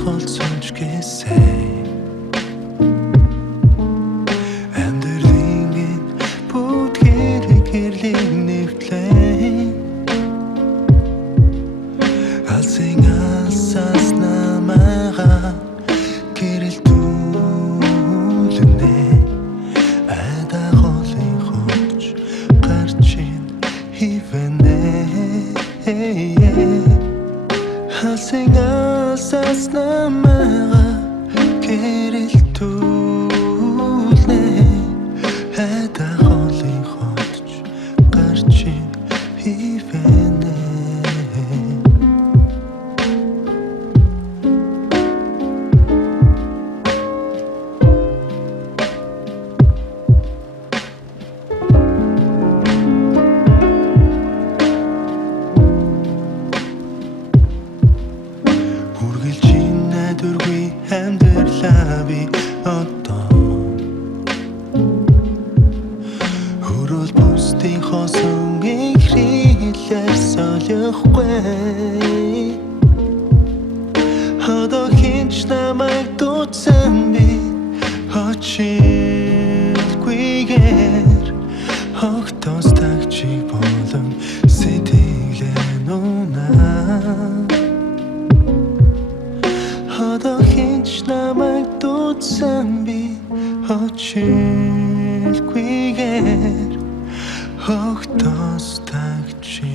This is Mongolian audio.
тусгалж гээсэй амьдралын бүгд гэрлийн нэвтлэн алсын алсаас намайга гэрэл дүүлнэ айдаголын хоч гарчин хивэнэ алсын алсаас намайга гэрэл дүүлнэ айдаголын хоч гарчин хивэнэ Дүргүй амьдралаа би одоо хөрөөл бусдын хосон ихрилээр солихгүй одоо хинч намайг дутсан би очилгүйгээр огтос тагчи болон сэтгэлэн унаа одоо хинч намайг дутсан би очилгүйгээр огтос тагчи